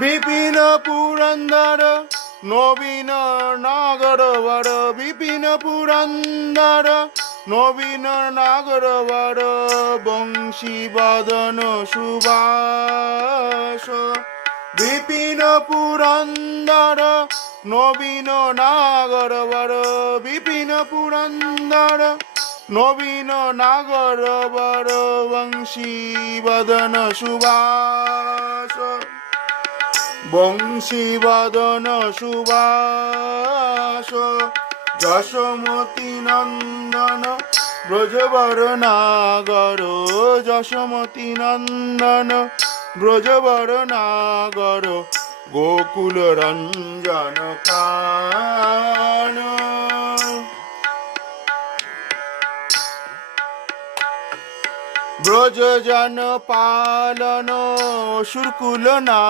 বিপিন পুরন্দর নবীন নাগর বর, বিপিন পুরন্দর নবীন নাগর বর, বংশী বদন সুবাস। বিপিন পুরন্দর নবীন নাগর বর, বিপিন পুরন্দর নবীন নাগর বর, বংশী বদন সুবাস। বংশী বদন সুবাস, যশোমতি নন্দন ব্রজবর নাগর, যশোমতি নন্দন ব্রজবর নাগর, গোকুল রঞ্জন কান। ব্রজ জন পালন সুরকুল না